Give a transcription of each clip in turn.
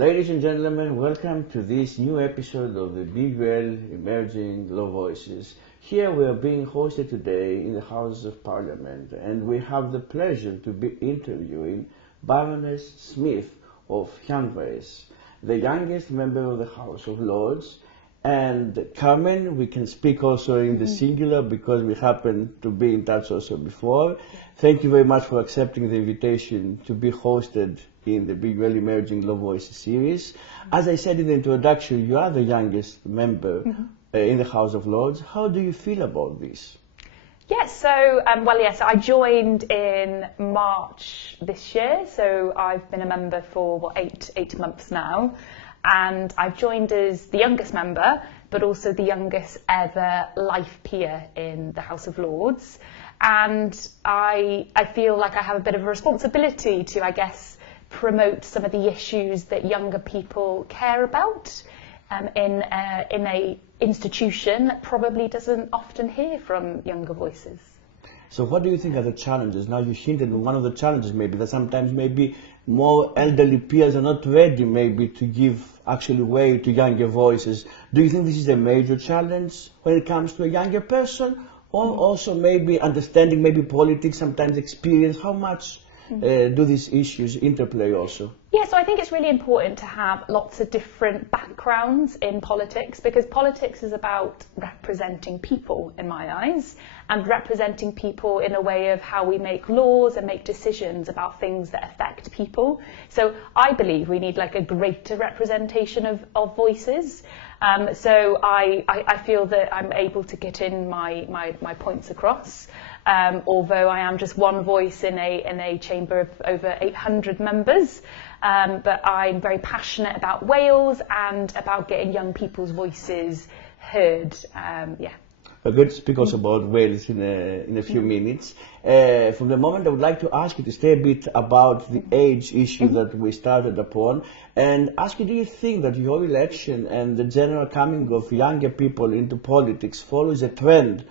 Ladies and gentlemen, welcome to this new episode of the Big Well Emerging Law Voices. Here we are being hosted today in the House of Parliament, and we have the pleasure to be interviewing Baroness Smith of Llanfaes, the youngest member of the House of Lords. And Carmen, we can speak also in the singular because we happen to be in touch also before. Thank you very much for accepting the invitation to be hosted in the Big Well Emerging Law Voices series. As I said in the introduction, you are the youngest member in the House of Lords. How do you feel about this? Yes, so, yes, I joined in March this year, so I've been a member for, eight months now. And I've joined as the youngest member, but also the youngest ever life peer in the House of Lords. And I feel like I have a bit of a responsibility to, I guess, promote some of the issues that younger people care about in a institution that probably doesn't often hear from younger voices. So what do you think are the challenges? Now you hinted at one of the challenges maybe that sometimes maybe more elderly peers are not ready maybe to give actually way to younger voices. Do you think this is a major challenge when it comes to a younger person? Or also maybe understanding maybe politics, sometimes experience, how much do these issues interplay also? Yeah, so I think it's really important to have lots of different backgrounds in politics, because politics is about representing people in my eyes, and representing people in a way of how we make laws and make decisions about things that affect people. So I believe we need like a greater representation of voices. So I feel that I'm able to get in my points across. Although I am just one voice in a chamber of over 800 members, but I'm very passionate about Wales and about getting young people's voices heard. We're going to speak also about Wales in a few minutes. From the moment, I would like to ask you to say a bit about the age issue that we started upon, and ask you, do you think that your election and the general coming of younger people into politics follows a trend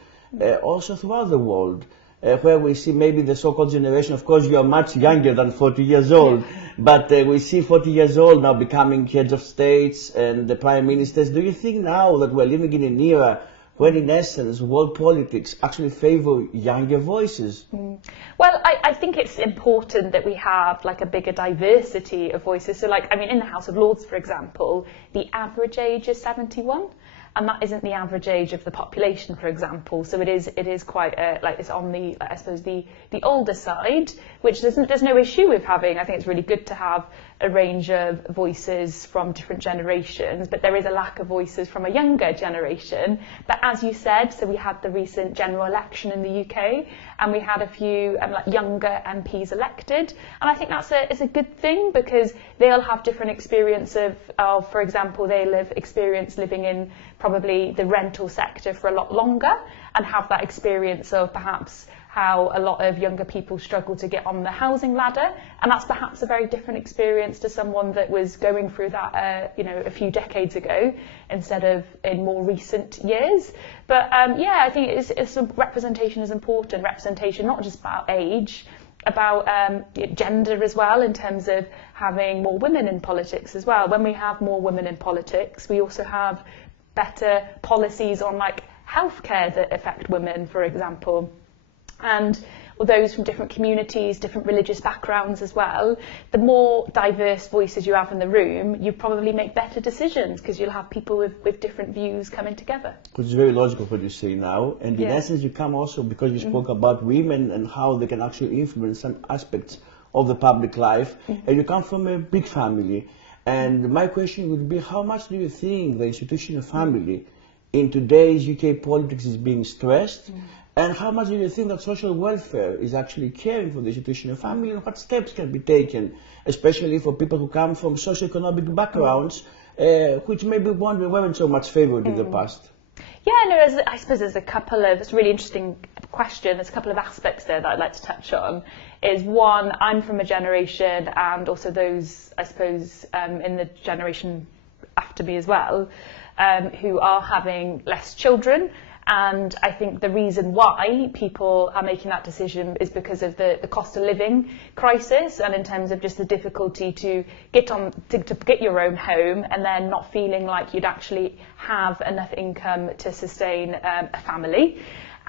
also throughout the world, where we see maybe the so-called generation? Of course, you are much younger than 40 years old, but we see 40 years old now becoming heads of states and the prime ministers. Do you think now that we're living in an era when, in essence, world politics actually favor younger voices? Well, I think it's important that we have like a bigger diversity of voices. So like, I mean, in the House of Lords, for example, the average age is 71. And that isn't the average age of the population, for example. So it is quite it's on the, I suppose, the older side, which there's no issue with having. I think it's really good to have a range of voices from different generations, but there is a lack of voices from a younger generation. But as you said, so we had the recent general election in the UK, and we had a few younger MPs elected, and I think it's a good thing, because they'll have different experience of, for example, experience living in probably the rental sector for a lot longer, and have that experience of perhaps how a lot of younger people struggle to get on the housing ladder, and that's perhaps a very different experience to someone that was going through that a few decades ago instead of in more recent years. But I think representation is important. Representation not just about age, about gender as well, in terms of having more women in politics as well. When we have more women in politics, we also have better policies on like healthcare that affect women, for example. And those from different communities, different religious backgrounds as well, the more diverse voices you have in the room, you probably make better decisions, because you'll have people with different views coming together. Which is very logical what you say now. And in essence, you come also because you spoke about women and how they can actually influence some aspects of the public life. And you come from a big family. And my question would be, how much do you think the institution of family in today's UK politics is being stressed? And how much do you think that social welfare is actually caring for the institution of family, and what steps can be taken, especially for people who come from socioeconomic backgrounds, which maybe weren't so much favoured in the past? Yeah, no, I suppose there's it's a really interesting question. There's a couple of aspects there that I'd like to touch on. Is one, I'm from a generation, and also those, I suppose, in the generation after me as well, who are having less children. And I think the reason why people are making that decision is because of the cost of living crisis, and in terms of just the difficulty to get your own home, and then not feeling like you'd actually have enough income to sustain a family.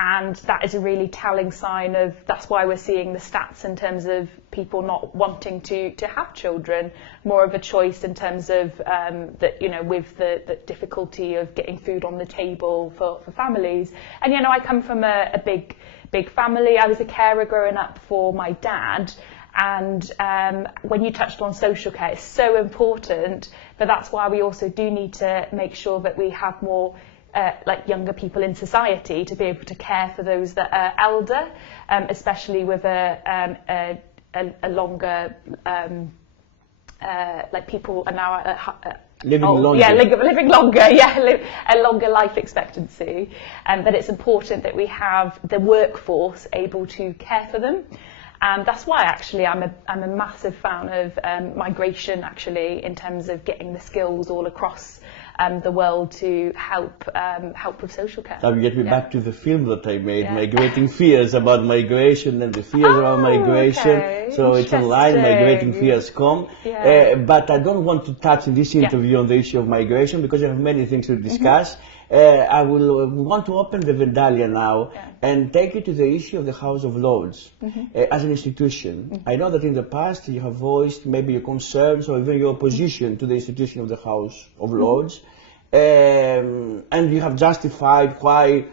And that is a really telling sign of, that's why we're seeing the stats in terms of people not wanting to have children, more of a choice in terms of that, you know, with the difficulty of getting food on the table for families. And, you know, I come from a big family. I was a carer growing up for my dad. And when you touched on social care, it's so important, but that's why we also do need to make sure that we have more like younger people in society to be able to care for those that are elder, especially with a longer, like people are now living longer. Yeah, living longer, a longer life expectancy. But it's important that we have the workforce able to care for them. And that's why actually I'm a massive fan of migration, actually, in terms of getting the skills all across the world to help with social care. That will get me back to the film that I made, Migrating Fears, about migration and the fears around migration. Okay. So it's online, migratingfears.com. But I don't want to touch in this interview on the issue of migration, because I have many things to discuss. I will want to open the Vandalia now and take you to the issue of the House of Lords as an institution. I know that in the past you have voiced maybe your concerns or even your opposition to the institution of the House of Lords, and you have justified why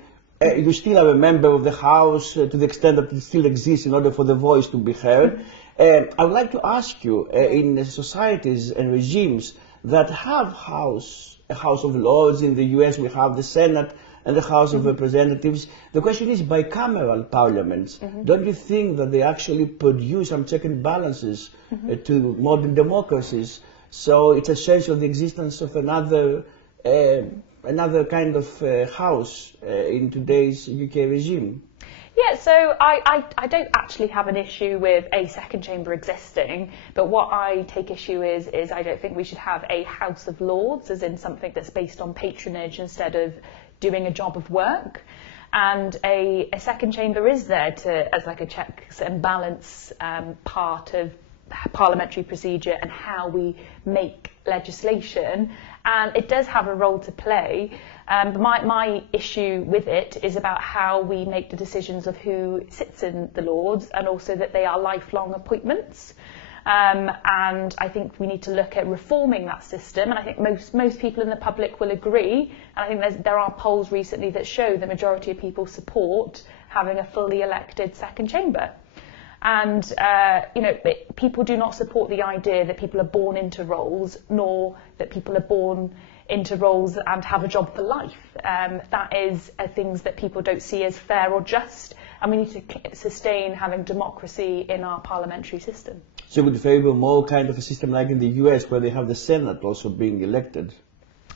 you still are a member of the House to the extent that it still exists in order for the voice to be heard. I would like to ask you, in societies and regimes that have a House of Lords, in the US we have the Senate and the House of Representatives. The question is bicameral parliaments. Don't you think that they actually produce some check and balances to modern democracies? So it's essential the existence of another kind of house in today's UK regime. Yeah, so I don't actually have an issue with a second chamber existing, but what I take issue is I don't think we should have a House of Lords, as in something that's based on patronage instead of doing a job of work. And a second chamber is there as like a checks and balance part of parliamentary procedure and how we make legislation, and it does have a role to play. But my issue with it is about how we make the decisions of who sits in the Lords, and also that they are lifelong appointments. And I think we need to look at reforming that system, and I think most people in the public will agree, and I think there are polls recently that show the majority of people support having a fully elected second chamber. And you know, people do not support the idea that people are born into roles, nor that people are born into roles and have a job for life. That is things that people don't see as fair or just, and we need to sustain having democracy in our parliamentary system. So would you favour more kind of a system like in the US, where they have the Senate also being elected?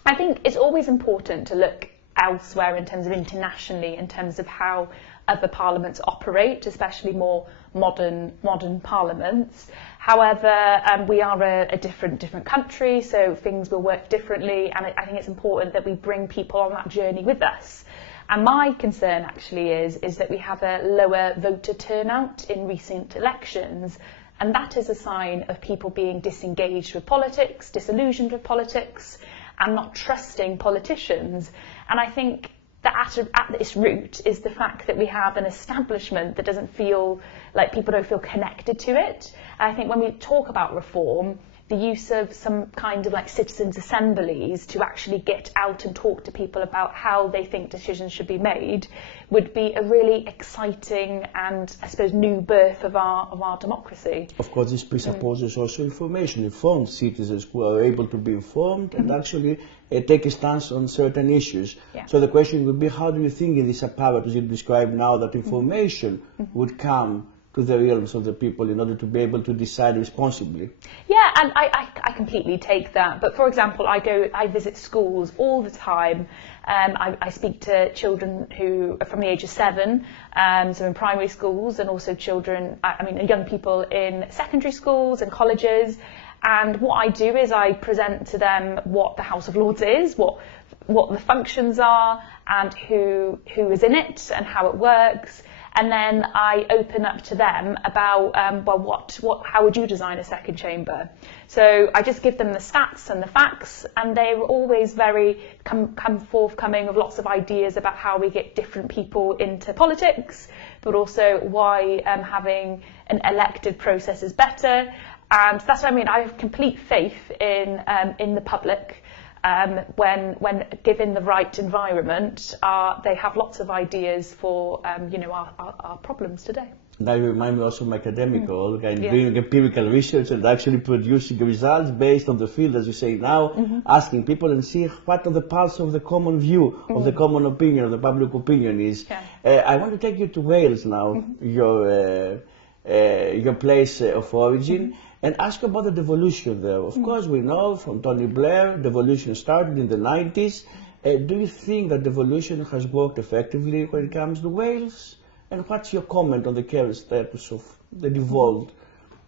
I think it's always important to look elsewhere in terms of internationally, in terms of how other parliaments operate, especially more modern parliaments. However, we are a different country, so things will work differently, and I think it's important that we bring people on that journey with us. And my concern actually is that we have a lower voter turnout in recent elections, and that is a sign of people being disengaged with politics, disillusioned with politics, and not trusting politicians. And I think that at its root is the fact that we have an establishment that doesn't feel like people don't feel connected to it. And I think when we talk about reform, the use of some kind of like citizens' assemblies to actually get out and talk to people about how they think decisions should be made would be a really exciting and, I suppose, new birth of our democracy. Of course, this presupposes also information, informed citizens who are able to be informed and actually take a stance on certain issues. Yeah. So the question would be, how do you think in this apparatus you describe now that information would come to the realms of the people in order to be able to decide responsibly? Yeah, and I completely take that. But for example, I visit schools all the time. I speak to children who are from the age of 7, so in primary schools, and also young people in secondary schools and colleges. And what I do is I present to them what the House of Lords is, what the functions are, and who is in it and how it works. And then I open up to them about, how would you design a second chamber? So I just give them the stats and the facts, and they're always very come forthcoming with lots of ideas about how we get different people into politics, but also why having an elected process is better. And that's what I mean. I have complete faith in the public. When given the right environment, they have lots of ideas for our problems today. Now you remind me also of my academic role, doing empirical research and actually producing results based on the field, as you say now, asking people and see what the pulse of the common view, of the common opinion, of the public opinion is. Yeah. I want to take you to Wales now, your place of origin. And ask about the devolution there. Of course, we know from Tony Blair, devolution started in the 90s. Do you think that devolution has worked effectively when it comes to Wales? And what's your comment on the current status of the devolved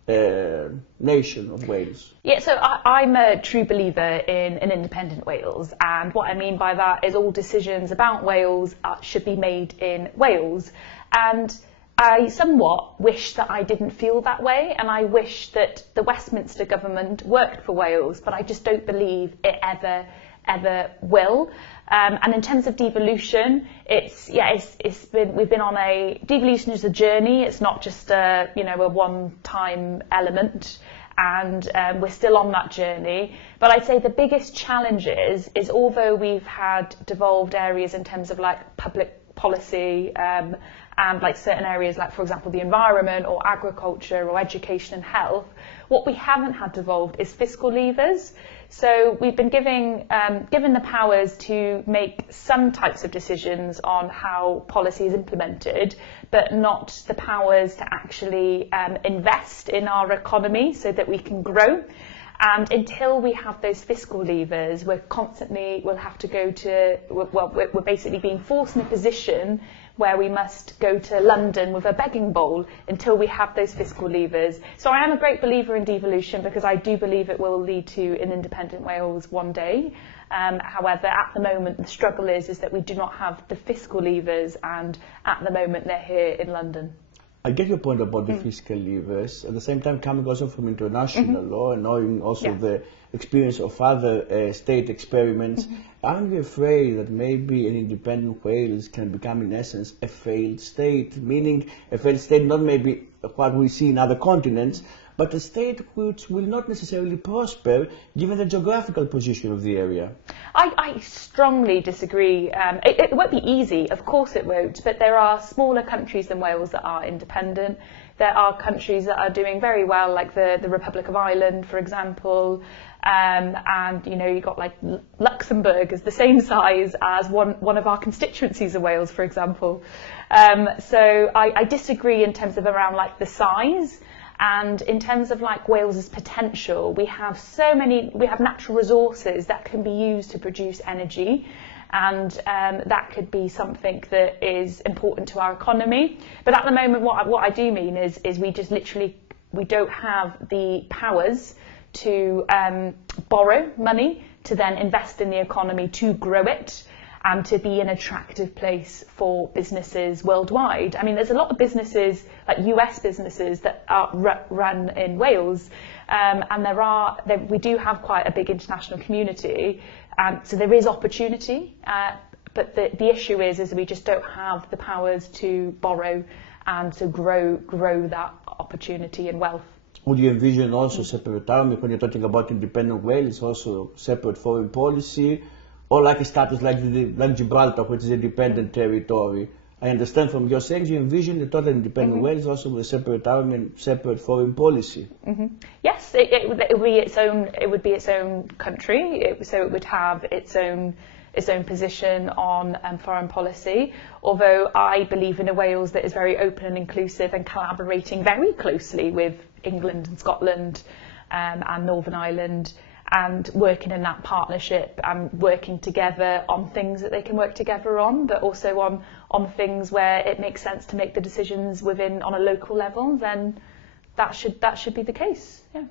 nation of Wales? Yeah, so I'm a true believer in an independent Wales. And what I mean by that is all decisions about Wales should be made in Wales. And I somewhat wish that I didn't feel that way, and I wish that the Westminster government worked for Wales, but I just don't believe it ever will. And in terms of devolution, we've been on devolution is a journey. It's not just a one-time element, and we're still on that journey. But I'd say the biggest challenge is although we've had devolved areas in terms of like public policy, and like certain areas like, for example, the environment or agriculture or education and health, what we haven't had devolved is fiscal levers. So we've been given the powers to make some types of decisions on how policy is implemented, but not the powers to actually invest in our economy so that we can grow. And until we have those fiscal levers, we'll have to go to, we're basically being forced in a position where we must go to London with a begging bowl until we have those fiscal levers. So I am a great believer in devolution because I do believe it will lead to an independent Wales one day. However, at the moment, the struggle is that we do not have the fiscal levers, and at the moment they're here in London. I get your point about the fiscal levers. At the same time, coming also from international law and knowing also the experience of other state experiments, aren't you afraid that maybe an independent Wales can become, in essence, a failed state? Meaning a failed state, not maybe what we see in other continents, but a state which will not necessarily prosper given the geographical position of the area. I strongly disagree. It won't be easy, of course it won't, but there are smaller countries than Wales that are independent. There are countries that are doing very well, like the Republic of Ireland, for example, and you've got like Luxembourg is the same size as one of our constituencies of Wales, for example. So I disagree in terms of around like the size. And in terms of like Wales's potential, we have natural resources that can be used to produce energy, and that could be something that is important to our economy. But at the moment, what I do mean is we just literally, we don't have the powers to borrow money to then invest in the economy to grow it and to be an attractive place for businesses worldwide. I mean, there's a lot of businesses, like US businesses, that are run in Wales, and we do have quite a big international community, so there is opportunity, but the issue is we just don't have the powers to borrow and to grow that opportunity and wealth. Would you envision also separate army when you're talking about independent Wales, also separate foreign policy, or like a status like Gibraltar, which is a dependent territory? I understand from your saying you envision a total independent Wales also with a separate army and separate foreign policy. Yes, it would be its own country, so it would have its own position on foreign policy, although I believe in a Wales that is very open and inclusive and collaborating very closely with England and Scotland and Northern Ireland, and working in that partnership and working together on things that they can work together on, but also on things where it makes sense to make the decisions on a local level, then that should be the case. Yeah.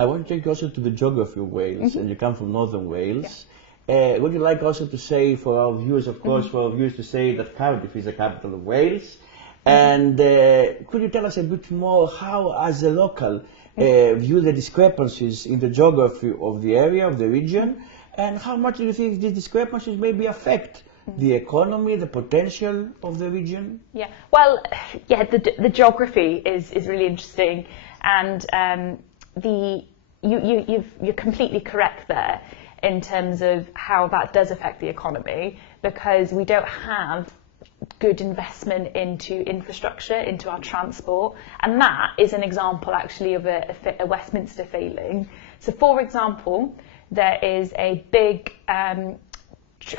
I want to take you also to the geography of Wales, and you come from northern Wales. Would you like also to say for our viewers, of course, for our viewers to say that Cardiff is the capital of Wales? And could you tell us a bit more how, as a local, view the discrepancies in the geography of the area, of the region, and how much do you think these discrepancies maybe affect the economy, the potential of the region? Yeah, well, yeah, the geography is really interesting, and you're completely correct there in terms of how that does affect the economy, because we don't have good investment into infrastructure, into our transport, and that is an example actually of a Westminster failing. So for example, there is a big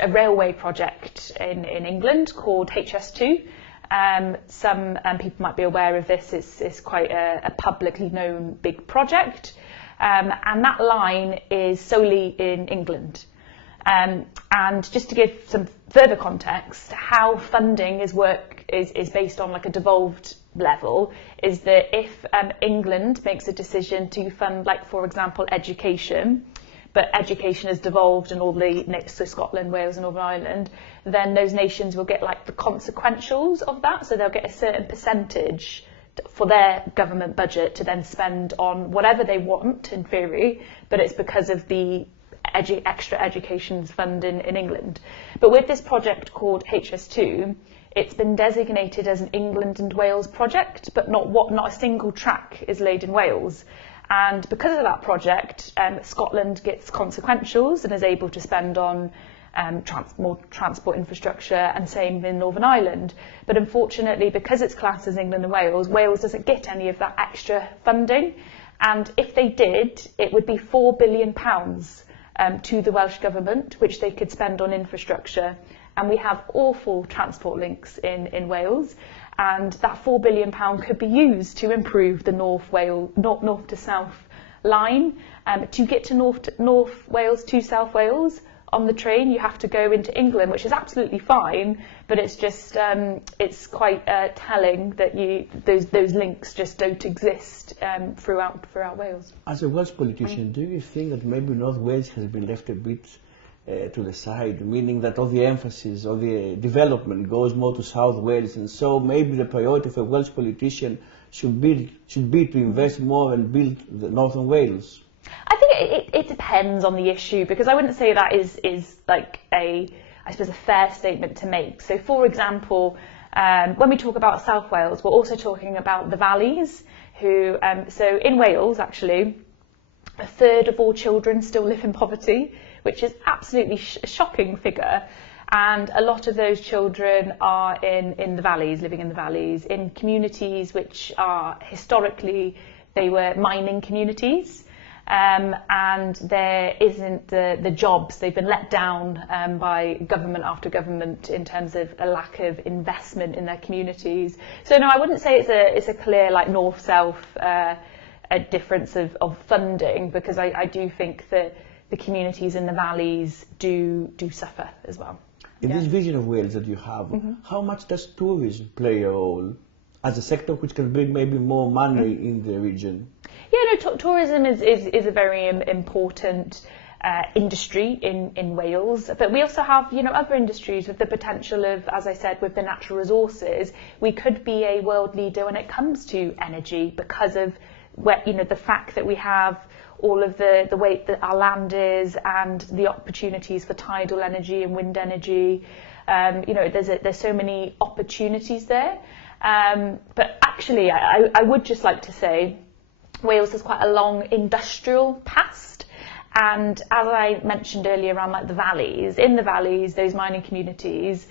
a railway project in England called HS2. Some people might be aware of this. It's quite a publicly known big project, and that line is solely in England. And just to give some further context, how funding is based on like a devolved level, is that if England makes a decision to fund, like for example, education, but education is devolved in all the, so Scotland, Wales and Northern Ireland, then those nations will get like the consequentials of that, so they'll get a certain percentage for their government budget to then spend on whatever they want in theory, but it's because of the extra education fund in England. But with this project called HS2, it's been designated as an England and Wales project, but not a single track is laid in Wales. And because of that project, Scotland gets consequentials and is able to spend on more transport infrastructure, and same in Northern Ireland. But unfortunately, because it's classed as England and Wales, Wales doesn't get any of that extra funding. And if they did, it would be £4 billion to the Welsh Government, which they could spend on infrastructure. And we have awful transport links in Wales, and that £4 billion could be used to improve the north to south line. To get to North Wales to South Wales on the train, you have to go into England, which is absolutely fine, but it's just it's quite telling that those links just don't exist throughout Wales. As a Welsh politician, do you think that maybe North Wales has been left a bit to the side, meaning that all the emphasis, all the development goes more to South Wales, and so maybe the priority for a Welsh politician should be to invest more and build the Northern Wales? I think it depends on the issue, because I wouldn't say that is like a fair statement to make. So for example, when we talk about South Wales, we're also talking about the valleys, who so in Wales actually, a third of all children still live in poverty, which is absolutely a shocking figure. And a lot of those children are in the valleys, living in the valleys, in communities which are historically, they were mining communities. And there isn't the jobs. They've been let down by government after government in terms of a lack of investment in their communities. So no, I wouldn't say it's a clear like north-south a difference of funding, because I do think that the communities in the valleys do suffer as well. In this vision of Wales that you have, how much does tourism play a role as a sector which can bring maybe more money in the region? Yeah, no, tourism is a very important industry in Wales, but we also have other industries with the potential of, as I said, with the natural resources, we could be a world leader when it comes to energy, because of the fact that we have all of the way that our land is, and the opportunities for tidal energy and wind energy. There's so many opportunities there. But actually, I would just like to say, Wales has quite a long industrial past, and as I mentioned earlier around like the valleys, in the valleys, those mining communities,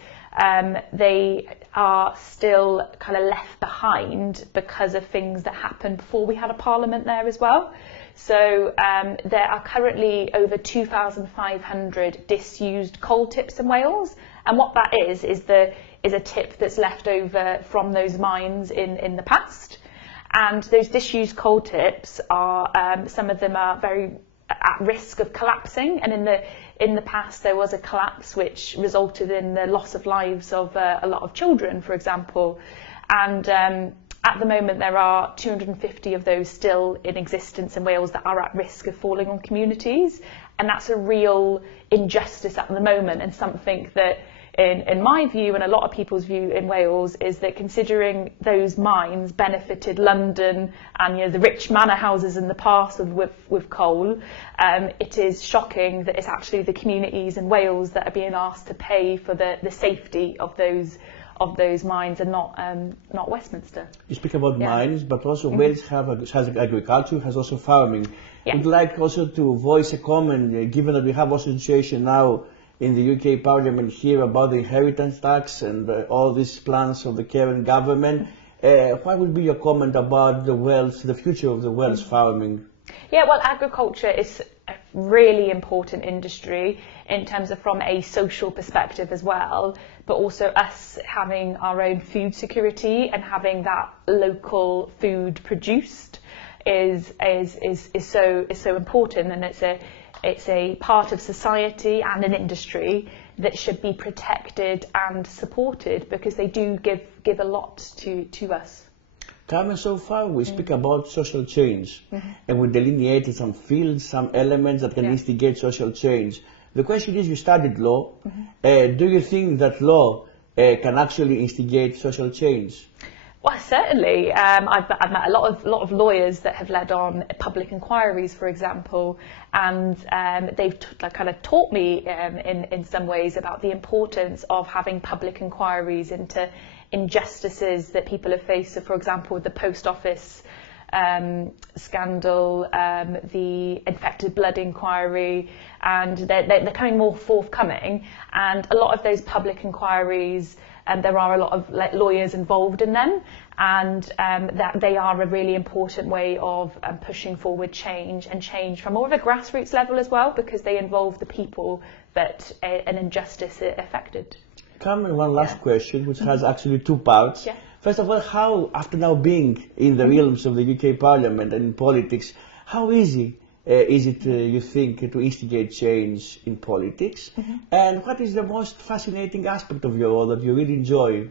they are still kind of left behind because of things that happened before we had a parliament there as well. So there are currently over 2,500 disused coal tips in Wales, and what that is a tip that's left over from those mines in the past. And those disused coal tips are, some of them are very at risk of collapsing, and in the past there was a collapse which resulted in the loss of lives of a lot of children, for example. And At the moment, there are 250 of those still in existence in Wales that are at risk of falling on communities, and that's a real injustice at the moment, and something that, in my view and a lot of people's view in Wales, is that considering those mines benefited London and the rich manor houses in the past with coal, it is shocking that it's actually the communities in Wales that are being asked to pay for the safety of those mines, and not Westminster. You speak about mines, but also Wales has agriculture, has also farming. Yeah. Would like also to voice a comment, given that we have also a situation now in the UK Parliament here about the inheritance tax and all these plans of the current government. What would be your comment about the future of the Welsh farming? Yeah, well, agriculture is a really important industry in terms of from a social perspective as well, but also us having our own food security and having that local food produced is so important, and it's a part of society and an industry that should be protected and supported, because they do give a lot to us. Carmen, so far we speak about social change, and we delineated some fields, some elements that can instigate social change. The question is, you studied law. Do you think that law can actually instigate social change? Well, certainly. I've met a lot of lawyers that have led on public inquiries, for example, and they've kind of taught me in some ways about the importance of having public inquiries into injustices that people have faced. So, for example, with the post office scandal, the infected blood inquiry, and they're becoming more forthcoming. And a lot of those public inquiries, there are a lot of lawyers involved in them, and that they are a really important way of pushing forward change, and change from more of a grassroots level as well, because they involve the people that an injustice affected. Carmen, one last question, which has actually two parts. Yeah. First of all, how, after now being in the realms of the UK Parliament and in politics, how easy is it, you think, to instigate change in politics? And what is the most fascinating aspect of your role that you really enjoy?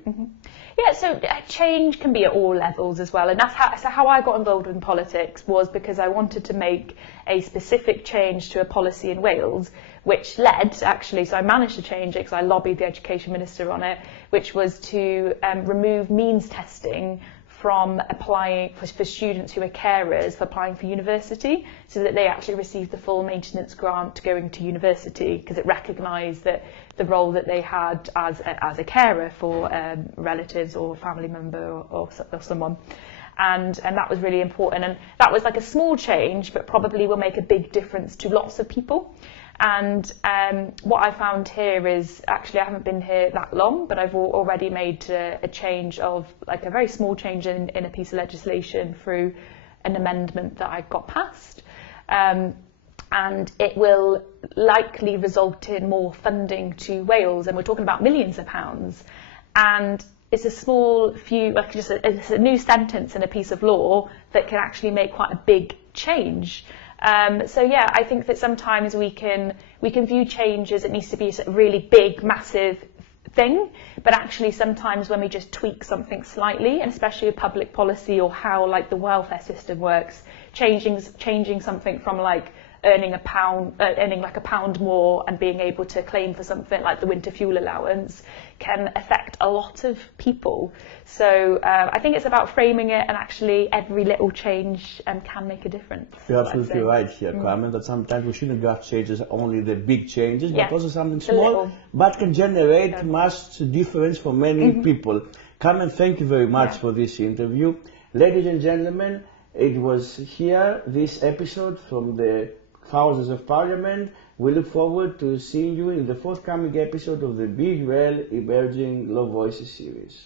Yeah, so change can be at all levels as well, and that's how I got involved in politics, was because I wanted to make a specific change to a policy in Wales, which led, actually, so I managed to change it because I lobbied the Education Minister on it, which was to remove means testing from applying for students who are carers for applying for university, so that they actually receive the full maintenance grant going to university, because it recognised that the role that they had as a carer for relatives or family member or someone. And that was really important, and that was like a small change, but probably will make a big difference to lots of people. And what I found here is, actually I haven't been here that long, but I've already made a change of, like a very small change in a piece of legislation through an amendment that I got passed. And it will likely result in more funding to Wales, and we're talking about millions of pounds. And it's a small few, like it's a new sentence in a piece of law that can actually make quite a big change. So yeah, I think that sometimes we can view change as it needs to be a really big, massive thing, but actually sometimes when we just tweak something slightly, and especially with public policy or how like the welfare system works, changing something from like earning like a pound more and being able to claim for something like the winter fuel allowance can affect a lot of people. So I think it's about framing it, and actually every little change can make a difference. You're absolutely right here, Carmen, that sometimes we shouldn't grasp changes, only the big changes, but also something small, but can generate much difference for many people. Carmen, thank you very much for this interview. Ladies and gentlemen, it was here, this episode from the Houses of Parliament. We look forward to seeing you in the forthcoming episode of the Big Well Emerging Law Voices series.